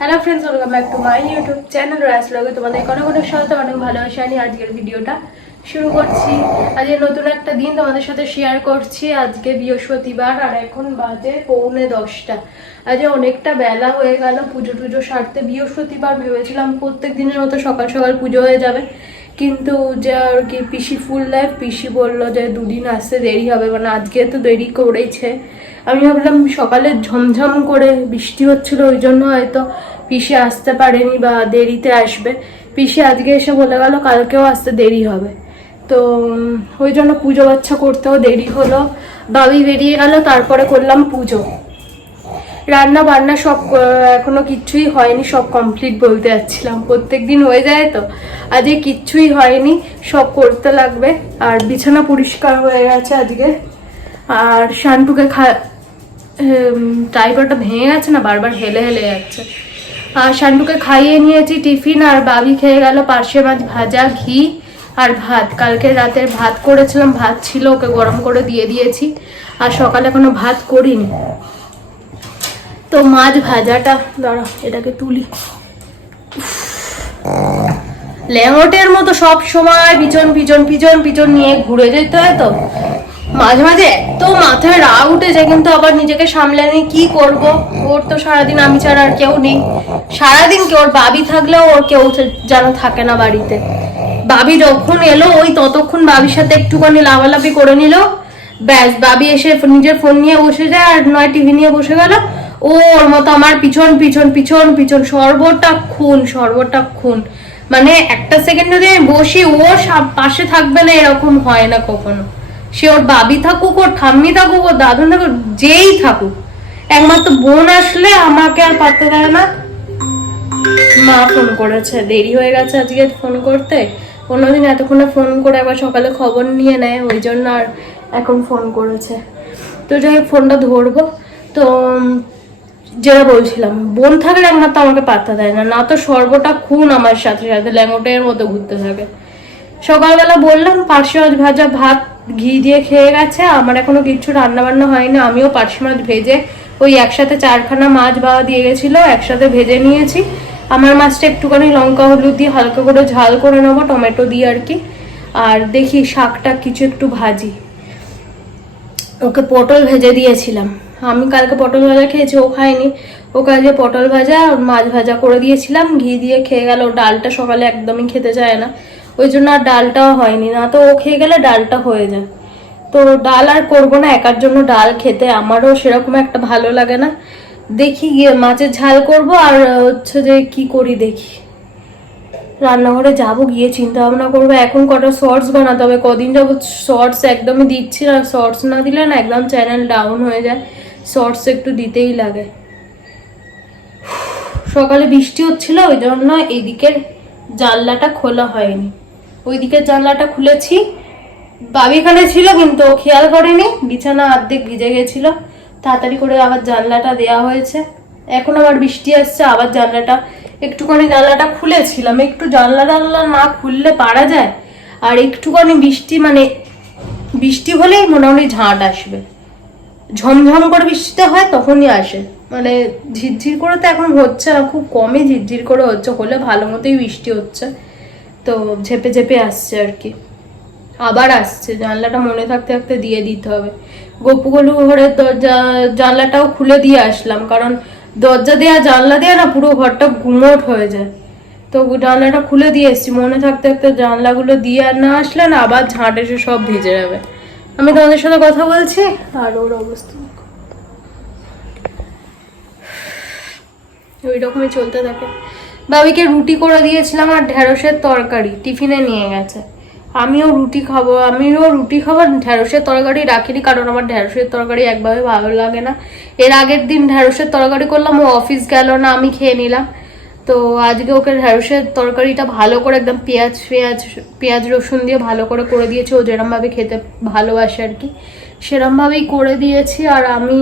Hello friends, welcome back to my YouTube channel rice ব্লগে। তোমাদের অনেক স্বাগত, অনেক ভালোবাসা নিয়ে আজকের ভিডিওটা শুরু করছি। আজকে নতুন একটা দিন তোমাদের সাথে শেয়ার করছি। আজকে বৃহস্পতিবার আর এখন বাজে 9:45। আজকে অনেকটা বেলা হয়ে গেল পুজো টুজো সারতে। বৃহস্পতিবার ভেবেছিলাম প্রত্যেক দিনের মতো সকাল সকাল পুজো হয়ে যাবে, কিন্তু যে আর কি পিসি ফুল লাইফ, পিসি বললো যে দুদিন আসতে দেরি হবে, মানে আজকে তো দেরি করেছে। আমি ভাবলাম সকালে ঝমঝম করে বৃষ্টি হচ্ছিল, ওই জন্য হয়তো পিসি আসতে পারেনি বা দেরিতে আসবে। পিসি আজকে এসে বলে গেল কালকেও আসতে দেরি হবে, তো ওই জন্য পুজো বাচ্চা করতেও দেরি হলো। বাবি বেরিয়ে গেল, তারপরে করলাম পুজো। রান্না বান্না সব এখনো কিচ্ছুই হয়নি, সব কমপ্লিট বলতে যাচ্ছিলাম, প্রত্যেকদিন হয়ে যায় তো আজকে কিচ্ছুই হয়নি, সব করতে লাগবে। আর বিছানা পরিষ্কার হয়ে গেছে আজকে। আর শান্টুকে ট্রাইপডটা ভেঙে গেছে না, বারবার হেলে হেলে যাচ্ছে। আর শান্টুকে খাইয়ে নিয়েছি টিফিন, আর বাবি খেয়ে গেল পার্শে মাছ ভাজা, ঘি আর ভাত। কালকে রাতের ভাত করেছিলাম, ভাত ছিল, ওকে গরম করে দিয়ে দিয়েছি। আর সকালে এখনো ভাত করিনি, তো মাছ ভাজাটা ধরো এটাকে তুলি। ল্যাংটের মতো সব সময় পিছন পিছন পিছন পিছন নিয়ে ঘুরে যেতে হয়, তো মাঝে মাঝে এত মাথায় রাগ উঠে যায়, কিন্তু আবার নিজেকে সামলে নিয়ে কি করব। ওর তো সারাদিন আমি ছাড়া আর কেউ নেই। সারাদিন কি ওর বাবি থাকলেও ওর কেউ যেন থাকে না বাড়িতে। বাবি যখন এলো ওই ততক্ষণ বাবির সাথে একটুখানি লাফালাফি করে নিল, ব্যাস বাবি এসে নিজের ফোন নিয়ে বসে যায়, আর নয় টিভি নিয়ে বসে গেল। ওর মতো আমার পিছন পিছন পিছন পিছন সর্বটাক্ষণ। মানে একটা সেকেন্ড যদি আমি বসি ও পাশে থাকবে না, এরকম হয় না কখনো। সে ওর বাবি থাকুক, ওর ঠাম্মি থাকুক, ওর দাদু থাকুক, যেই থাকুক, একমাত্র বোন আসলে আমাকে আর পাত্তা দেয় না। মা ফোন করেছে, দেরি হয়ে গেছে আজকে ফোন করতে। কোনোদিন এতক্ষণে ফোন করে আবার সকালে খবর নিয়ে নেয়, ওই জন্য আর এখন ফোন করেছে। তো যাই হোক ফোনটা ধরবো। তো যেটা বলছিলাম, বোন থাকলে একমাত্র আমাকে পাত্তা দেয় না, না তো সর্বটা খুন আমার সাথে সাথে ল্যাংটের মতো ঘুরতে থাকে। সকালবেলা বললাম পার্শে মাছ ভাজা, ভাত ঘি দিয়ে খেয়ে গেছে। আমার এখনো কিচ্ছু রান্না বান্না হয়নি। আমিও পার্শে মাছ ভেজে ওই একসাথে 4খানা মাছ বাবা দিয়ে গেছিলো, একসাথে ভেজে নিয়েছি। আমার মাছটা একটুখানি লঙ্কা হলুদ দিয়ে হালকা করে ঝাল করে নেবো, টমেটো দিয়ে আর কি। আর দেখি শাকটা কিছু একটু ভাজি। ওকে পটল ভেজে দিয়েছিলাম, আমি কালকে পটল ভাজা খেয়েছি, ও খায়নি। ওকে আজকে পটল ভাজা মাছ ভাজা করে দিয়েছিলাম, ঘি দিয়ে খেয়ে গেল। ডালটা সকালে একদমই খেতে চায় না, ওই জন্য আর ডালটাও হয়নি, না তো ও খেয়ে গেলে ডালটা হয়ে যায়। তো ডাল আর করবো না, একার জন্য ডাল খেতে আমারও সেরকম একটা ভালো লাগে না। দেখি গিয়ে মাছের ঝাল করব, আর হচ্ছে যে কি করি দেখি। রান্নাঘরে যাবো, গিয়ে চিন্তা ভাবনা করবো। এখন কটা শর্টস বানাতে হবে, কদিন যাবো শর্টস একদমই দিচ্ছি না। শর্টস না দিলে না একদম চ্যানেল ডাউন হয়ে যায়, শর্টস একটু দিতেই লাগে। সকালে বৃষ্টি হচ্ছিল, ওই জন্য এইদিকের জানলাটা খোলা হয়নি, ওই দিকের জানলাটা খুলেছি। বাবি এখানে ছিল কিন্তু ও খেয়াল করেনি, বিছানা অর্ধেক ভিজে গেছিল, তাড়াতাড়ি করে আবার জানলাটা দেওয়া হয়েছে। এখন আবার বৃষ্টি আসছে, আবার জানলাটা খুলেছিলাম। একটু জানলা না খুললে পারা যায়। আর একটুখানি বৃষ্টি মানে বৃষ্টি হলেই মোটামুটি ঝাঁট আসবে, ঝমঝম করে বৃষ্টিটা হয় তখনই আসে। মানে ঝিরঝির করে তো এখন হচ্ছে না, খুব কমই ঝিরঝির করে হচ্ছে, হলে ভালো মতোই বৃষ্টি হচ্ছে। তো ঝেপে ঝেপে আসছে আর কি, আবার আসছে। জানলাটা মনে থাকতে থাকতে দিয়ে দিতে হবে। গপু ঘরের জানলাটাও খুলে দিয়ে আসলাম, কারণ দরজা দেয়া জানলা দেয়া না পুরো ঘরটা গুমোট হয়ে যায়। তো জানলাটা খুলে দিয়ে এসছি, মনে থাকতে থাকতে জানলাগুলো দিয়ে আর না আসলে না আবার ঝাঁট এসে সব ভিজে যাবে। আমি তোমাদের সাথে কথা বলছি আর ওর অবস্থা ওই রকমই চলতে থাকে। বাবিকে রুটি করে দিয়েছিলাম আর ঢেঁড়সের তরকারি টিফিনে নিয়ে গেছে। আমিও রুটি খাবো, ঢেঁড়সের তরকারি রাখিনি, কারণ আমার ঢেঁড়সের তরকারি একভাবে ভালো লাগে না। এর আগের দিন ঢেঁড়সের তরকারি করলাম, ও অফিস গেল না, আমি খেয়ে নিলাম। তো আজকে ওকে ঢেঁড়সের তরকারিটা ভালো করে একদম পেঁয়াজ রসুন দিয়ে ভালো করে দিয়েছি, ও যেরমভাবে খেতে ভালোবাসে আর কি, সেরমভাবেই করে দিয়েছি। আর আমি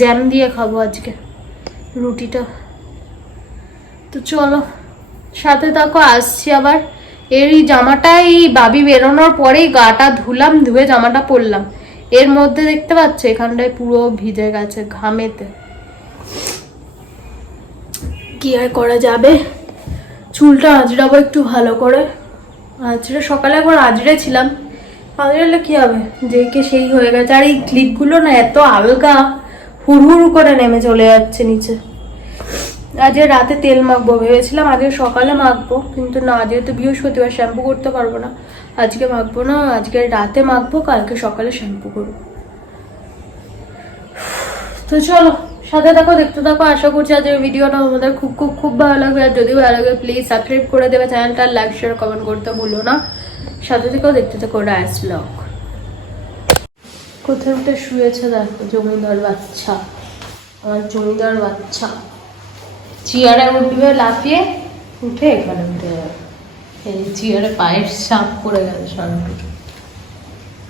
জ্যাম দিয়ে খাবো আজকে রুটিটা। তো চলো সাথে থাকো, আসছি আবার। এই জামাটাই বাবি বেরোনোর পরেই গাটা ধুলাম, ধুয়ে জামাটা পরলাম। এর মধ্যে দেখতে পাচ্ছ এখানটায় পুরো ভিজে গেছে ঘামেতে। কি আর করা যাবে, চুলটা আঁচড়াবো একটু ভালো করে। আঁচড়ে সকালে একবার আঁচড়েছিলাম, আঁচড়ালে কি হবে, যেকে সেই হয়ে গেছে। আর এই ক্লিপগুলো না এত আলগা, হুড় করে নেমে চলে যাচ্ছে নিচে। আজকে রাতে তেল মাখবো ভেবেছিলাম, আজকে সকালে মাখবো, কিন্তু না, যেহেতু বৃহস্পতিবার শ্যাম্পু করতে পারবো না, আজকে মাখবো না, আজকে রাতে মাখবো, কালকে সকালে শ্যাম্পু করবো। তো চলো সাথে থাকো, দেখতে থাকো। আশা করছি আজকের ভিডিওটা তোমাদের খুব খুব খুব ভালো লাগবে। আর যদি ভালো লাগে প্লিজ সাবস্ক্রাইব করে দেবে চ্যানেলটা, লাইক শেয়ার কমেন্ট করতে ভুলো না। সাথে থেকেও দেখতে থাকো রায়াস ব্লগ। কোথায় উঠে শুয়েছে দেখো, জমিদার বাচ্চা, আমার জমিদার বাচ্চা। চেয়ারে উঠবে লাফিয়ে, উঠে এখানে উঠে যাবে। এই চেয়ারে পায়ের সাপ পড়ে গেছে শান্তি,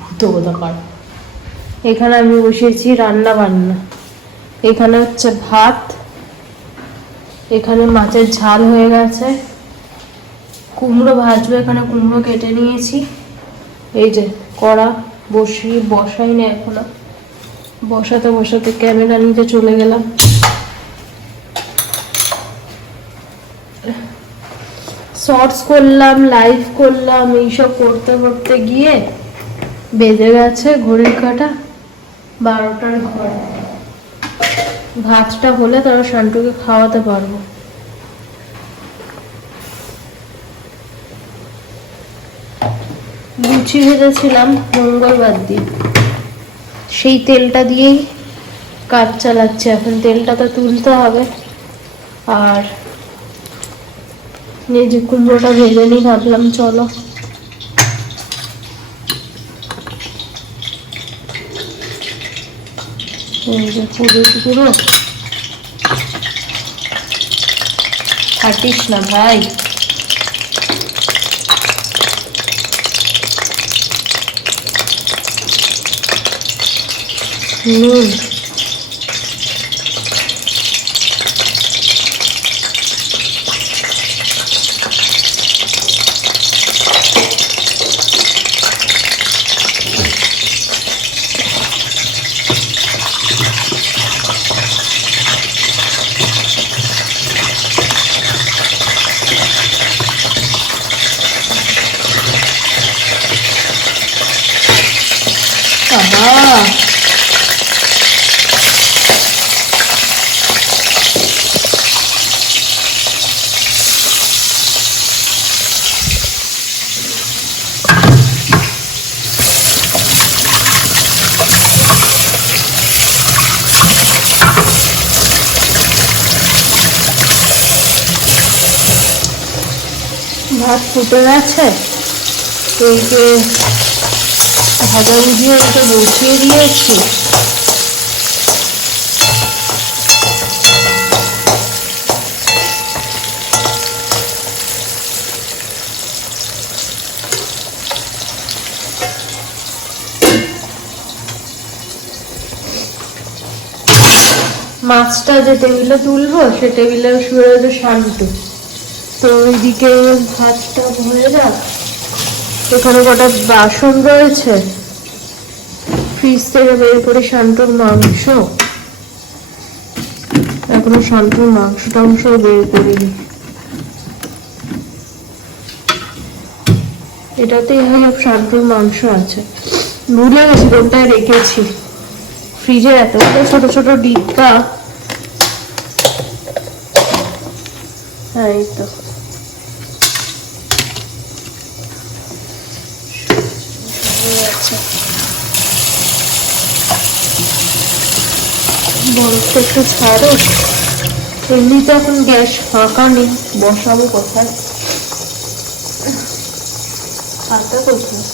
ভূতো কোথাকার। এখানে আমি বসিয়েছি রান্না বান্না। এখানে হচ্ছে ভাত, এখানে মাছের ঝাল হয়ে গেছে, কুমড়ো ভাজবে, এখানে কুমড়ো কেটে নিয়েছি। এই যে কড়া বসাই না এখনো, বসাতে বসাতে ক্যামেরা নিতে চলে গেলাম। শর্টস করলাম, লাইভ করলাম, এইসব করতে করতে গিয়ে বেজে গেছে ঘড়ির কাঁটা 12টার ঘর। ভাতটা হলে তারা শান্তুকে খাওয়াতে পারবো। লুচি ভেজেছিলাম মঙ্গলবার দিন, সেই তেলটা দিয়েই কাজ চালাচ্ছে এখন। তেলটা তো তুলতে হবে। আর যে কুমড়োটা ভেজে নিই ভাবলাম, চলো। এই যে পুরো কাটিস না ভাই। নুন, ভাত ফুটে গেছে। এই যে ভাজাভুজি ওটা বসিয়ে দিয়েছি। মাছটা যে টেবিলে তুলবো সে টেবিলে শুয়ে রয়েছে শান্তু। তো ওইদিকে ভাতটা হয়ে যাক। এখানে কটা বাসন রয়েছে, ফ্রিজ থেকে বের করে শান্তুর মাংস, এখনো শান্তুর মাংস টাংস বের করিনি। এটাতেই শান্তুর মাংস আছে, ভুলে গেছি কোনটায় রেখেছি। ফ্রিজে এতগুলো ছোট ছোট ডিব্বা। হ্যাঁ এই তো বরফটা একটু ছাড়ো। এমনিতে এখন গ্যাস ফাঁকা নেই, বসাবো কোথায়, হাতা কোথায়,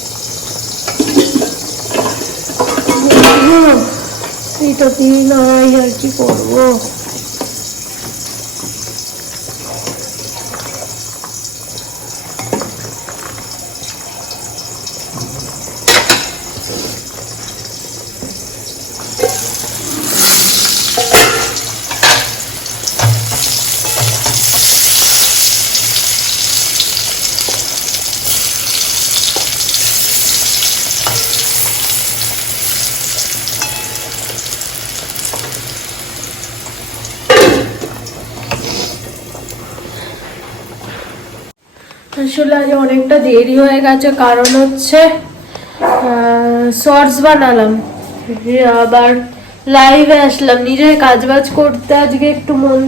এইটা দিয়ে নাই আর কি করবো। আসলে আজ অনেকটা দেরি হয়ে গেছে, কারণ হচ্ছে শর্টস বানালাম, আবার লাইভে আসলাম, নিজের কাজ বাজ করতে আজকে একটু মন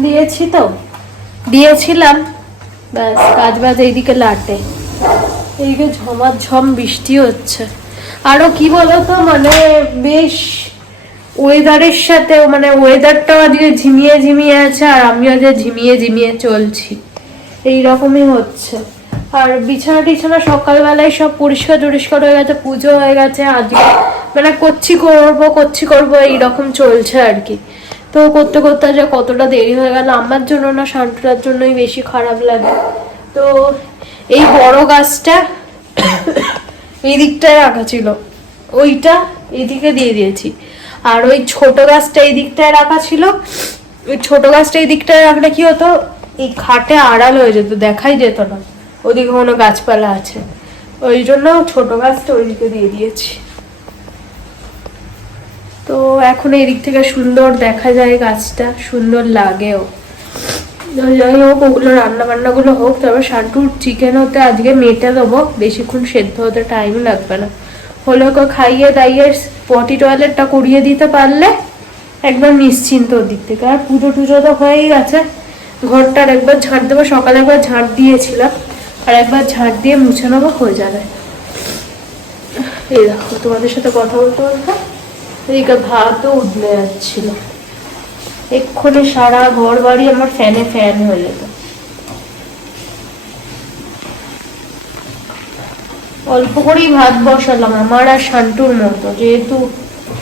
দিয়েছিলাম, ব্যাস কাজ বাজ এইদিকে লাটে, এইদিকে ঝমাঝম বৃষ্টি হচ্ছে। আরো কি বলতো, মানে বেশ ওয়েদারের সাথে, মানে ওয়েদারটাও আজকে ঝিমিয়ে ঝিমিয়ে আছে, আর আমিও আজকে ঝিমিয়ে ঝিমিয়ে চলছি, এইরকমই হচ্ছে। আর বিছানা টিছানা সকালবেলায় সব পরিষ্কার টরিষ্কার হয়ে গেছে, পুজো হয়ে গেছে, আজকে মানে করছি করবো এইরকম চলছে আর কি। তো করতে করতে যে কতটা দেরি হয়ে গেল, আমার জন্য না শান্তুটার জন্যই বেশি খারাপ লাগে। তো এই বড় গাছটা এই দিকটায় রাখা ছিল, ওইটা এদিকে দিয়ে দিয়েছি, আর ওই ছোট গাছটা এই দিকটায় রাখা ছিল। ওই ছোট গাছটা এই দিকটায় রাখলে কি হতো, এই খাটে আড়াল হয়ে যেত, দেখাই যেত না ওদিকে কোনো গাছপালা আছে, ওই জন্য ছোট গাছটা ওইদিকে দিয়ে দিয়েছি। তো এখন এই দিক থেকে সুন্দর দেখা যায়, গাছটা সুন্দর লাগেও। যাই হোক, ওগুলো রান্না বান্নাগুলো হোক, তারপর শান্তুর চিকেন হতে আজকে মেটে দেবো, বেশিক্ষণ সেদ্ধ হতে টাইম লাগবে না। হলে ওকে খাইয়ে দাইয়ে পটি টয়লেটটা করিয়ে দিতে পারলে একদম নিশ্চিন্ত ওর দিক থেকে। আর পুজো টুজো তো হয়েই গেছে, ঘরটার একবার ঝাঁট দেবো, সকালে একবার ঝাঁট দিয়েছিলাম, আর একবার ঝাঁট দিয়ে মুছে নেবো, হয়ে যাবে। এই দেখো, তোমাদের সাথে কথা বলতে বলতে এদিকে ভাতও উঠলে যাচ্ছিল, এক্ষুনি সারা ঘর বাড়ি আমার ফ্যানে ফ্যান হয়ে যেত। অল্প করেই ভাত বসালাম, আমার আর শান্তুর মতো, যেহেতু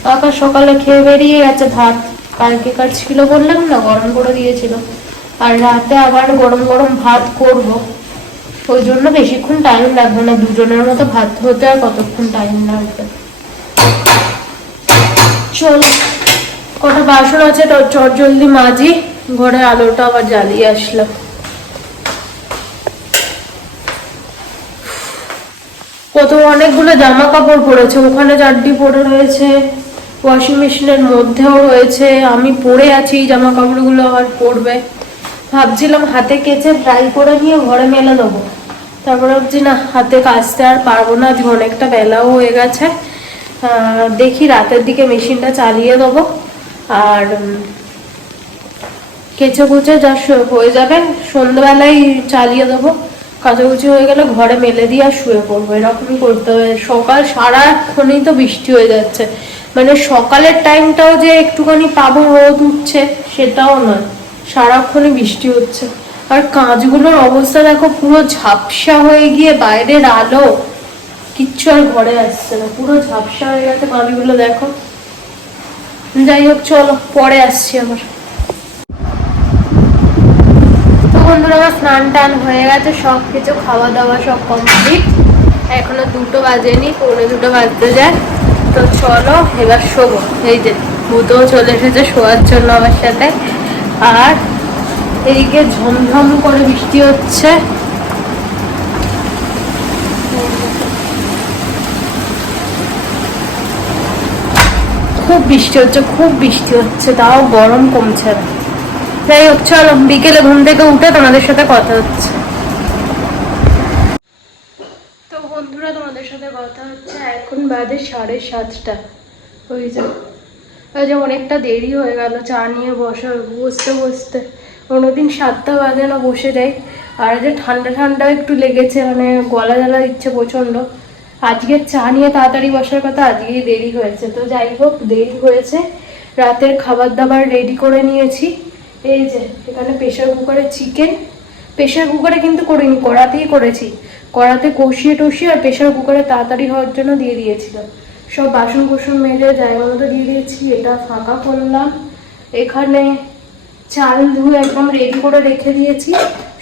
কাকা সকালে খেয়ে বেরিয়ে গেছে ভাত, কালকে কার ছিল বললাম না, গরম করে দিয়েছিল, আর রাতে আবার গরম গরম ভাত করব, ওই জন্য বেশিক্ষণ টাইম লাগবে না, দুজনের মতো ভাত হতে আর কতক্ষণ টাইম লাগবে। চলো, কটা বাসন আছে তো চট জলদি মাজি, ঘরে আলোটা আবার জ্বালিয়ে আসলাম। কত অনেকগুলো জামা কাপড় পরেছে, ওখানে চারটি পরে রয়েছে, ওয়াশিং মেশিনের মধ্যেও রয়েছে, আমি পরে আছি এই জামা কাপড়গুলো আর পরবে। ভাবছিলাম হাতে কেচে ড্রাই করে নিয়ে ঘরে মেলে দেবো, তারপরে ভাবছি না, হাতে কাচতে আর পারবো না, আজকে অনেকটা বেলাও হয়ে গেছে। দেখি রাতের দিকে মেশিনটা চালিয়ে দেবো, আর কেচে কুচে যা হয়ে যাবে সন্ধ্যাবেলায় চালিয়ে দেবো, কাচাকুচি হয়ে গেলে ঘরে মেলে দিয়ে আর শুয়ে পড়বো, এরকমই করতে হবে। সকাল সারাক্ষণই তো বৃষ্টি হয়ে যাচ্ছে, মানে সকালের টাইমটাও যে একটুখানি পাবো রোদ উঠছে সেটাও নয়, সারাক্ষণই বৃষ্টি হচ্ছে। আর কাঁচগুলোর অবস্থা দেখো, পুরো ঝাপসা হয়ে গিয়ে বাইরের আলো কিচ্ছু আর ঘরে আসছে না, পুরো ঝাপসা হয়ে গেছে কাঁচগুলো দেখো। যাই হোক, চলো পরে আসছি আবার। বন্ধুরা, আমার স্নান টান হয়ে গেছে, সব কিছু খাওয়া দাওয়া সব কমপ্লিট, এখনো 2টো বাজেনি, 1:45 বাজতে যায়। তো চলো এবার শোবো, এই যে ভূতও চলে এসেছে শোয়ার জন্য আমার সাথে। আর এদিকে ঝমঝম করে বৃষ্টি হচ্ছে, খুব বৃষ্টি হচ্ছে, খুব বৃষ্টি হচ্ছে, তাও গরম কমছে না। যাই হোক, চলো বিকেলে ঘুম থেকে উঠে তোমাদের সাথে কথা হচ্ছে। তো বন্ধুরা, তোমাদের সাথে কথা হচ্ছে, এখন বাজে 7:30। ওই যে অনেকটা দেরি হয়ে গেল চা নিয়ে বসতে বসতে, কোনোদিন 7টা বাজে না বসে যাই। আর যে ঠান্ডা ঠান্ডা একটু লেগেছে, মানে গলা জ্বালা দিচ্ছে প্রচন্ড। আজকে চা নিয়ে তাড়াতাড়ি বসার কথা, আজকেই দেরি হয়েছে। তো যাই হোক, দেরি হয়েছে, রাতের খাবার দাবার রেডি করে নিয়েছি। এই যে এখানে প্রেশার কুকারে চিকেন, প্রেশার কুকারে কিন্তু করিনি, কড়াতেই করেছি, কড়াতে কষিয়ে টষিয়ে, আর প্রেশার কুকারে তাড়াতাড়ি হওয়ার জন্য দিয়ে দিয়েছিলাম। সব বাসন কুসন মেজে জায়গা মতো দিয়ে দিয়েছি, এটা ফাঁকা করলাম। এখানে চাল ধুয়ে একদম রেডি করে রেখে দিয়েছি,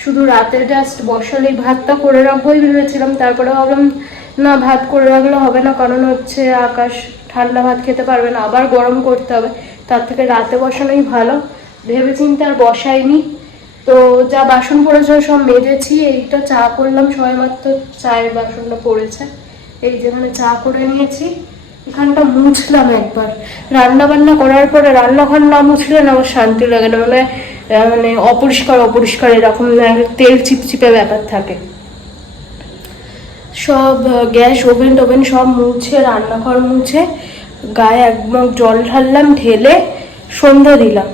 শুধু রাতে জাস্ট বসালেই, ভাতটা করে রাখবোই ভেবেছিলাম, তারপরে ভাবলাম না, ভাত করে রাখলে হবে না, কারণ হচ্ছে আকাশ ঠান্ডা ভাত খেতে পারবে না, আবার গরম করতে হবে, তার থেকে রাতে বসানোই ভালো ভেবেচিন্তে আর বসাইনি। তো যা বাসন পড়েছে সব মেজেছি, এইটা চা করলাম, সবাই মাত্র চায়ের বাসনটা পড়েছে, এই যেখানে চা করে নিয়েছি, এখানটা মুছলাম একবার। রান্না বান্না করার পরে রান্নাঘর না মুছলে না আমার শান্তি লাগে না, মানে অপরিষ্কার অপরিষ্কার এরকম তেল চিপচিপে ব্যাপার থাকে। সব গ্যাস ওভেন টোভেন সব মুছে, রান্নাঘর মুছে, গায়ে একদম জল ঢাললাম, ঢেলে সন্ধ্যা দিলাম।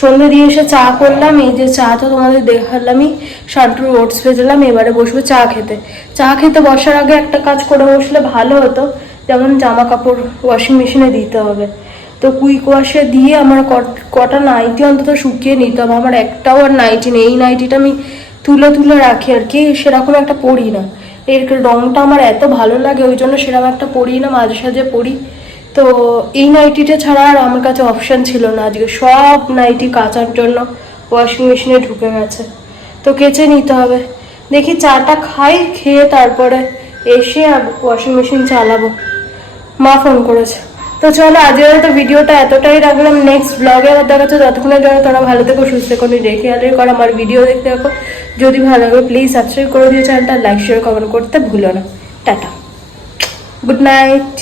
সন্ধ্যা দিয়ে এসে চা করলাম। এই যে চা তো তোমাদের দেখালামই, শান্তুর ওটস ভেজলাম। এবারে বসবো চা খেতে। চা খেতে বসার আগে একটা কাজ করে বসলে ভালো হতো, যেমন জামা কাপড় ওয়াশিং মেশিনে দিতে হবে, তো কুইক ওয়াশে দিয়ে আমার কটা নাইটি অন্তত শুকিয়ে নিতে হবে। আমার একটাও আর নাইটি নেই। এই নাইটিটা আমি তুলে তুলে রাখি আর কি, সেরকম একটা পরি না। এর রঙটা আমার এত ভালো লাগে, ওই জন্য সেরকম একটা পরি না, মাঝে সাঝে পরি। তো এই নাইটিটা ছাড়া আর আমার কাছে অপশান ছিল না। আজকে সব নাইটি কাচার জন্য ওয়াশিং মেশিনে ঢুকে গেছে, তো কেচে নিতে হবে। দেখি চাটা খাই, খেয়ে তারপরে এসে আর ওয়াশিং মেশিন চালাবো। মা ফোন করেছে। তো চলো আজকের তো ভিডিওটা এতটাই রাখলাম। নেক্সট ব্লগে আবার দেখাচ্ছে। ততক্ষণের জন্য তোরা ভালো থেকো, সুস্থ থেকো, নিজের খেয়ালের কর, আমার ভিডিও দেখতে থাকো। যদি ভালো লাগে প্লিজ সাবস্ক্রাইব করে দিও চ্যানেলটা, লাইক শেয়ার কমেন্ট করতে ভুলো না। Tata, good night.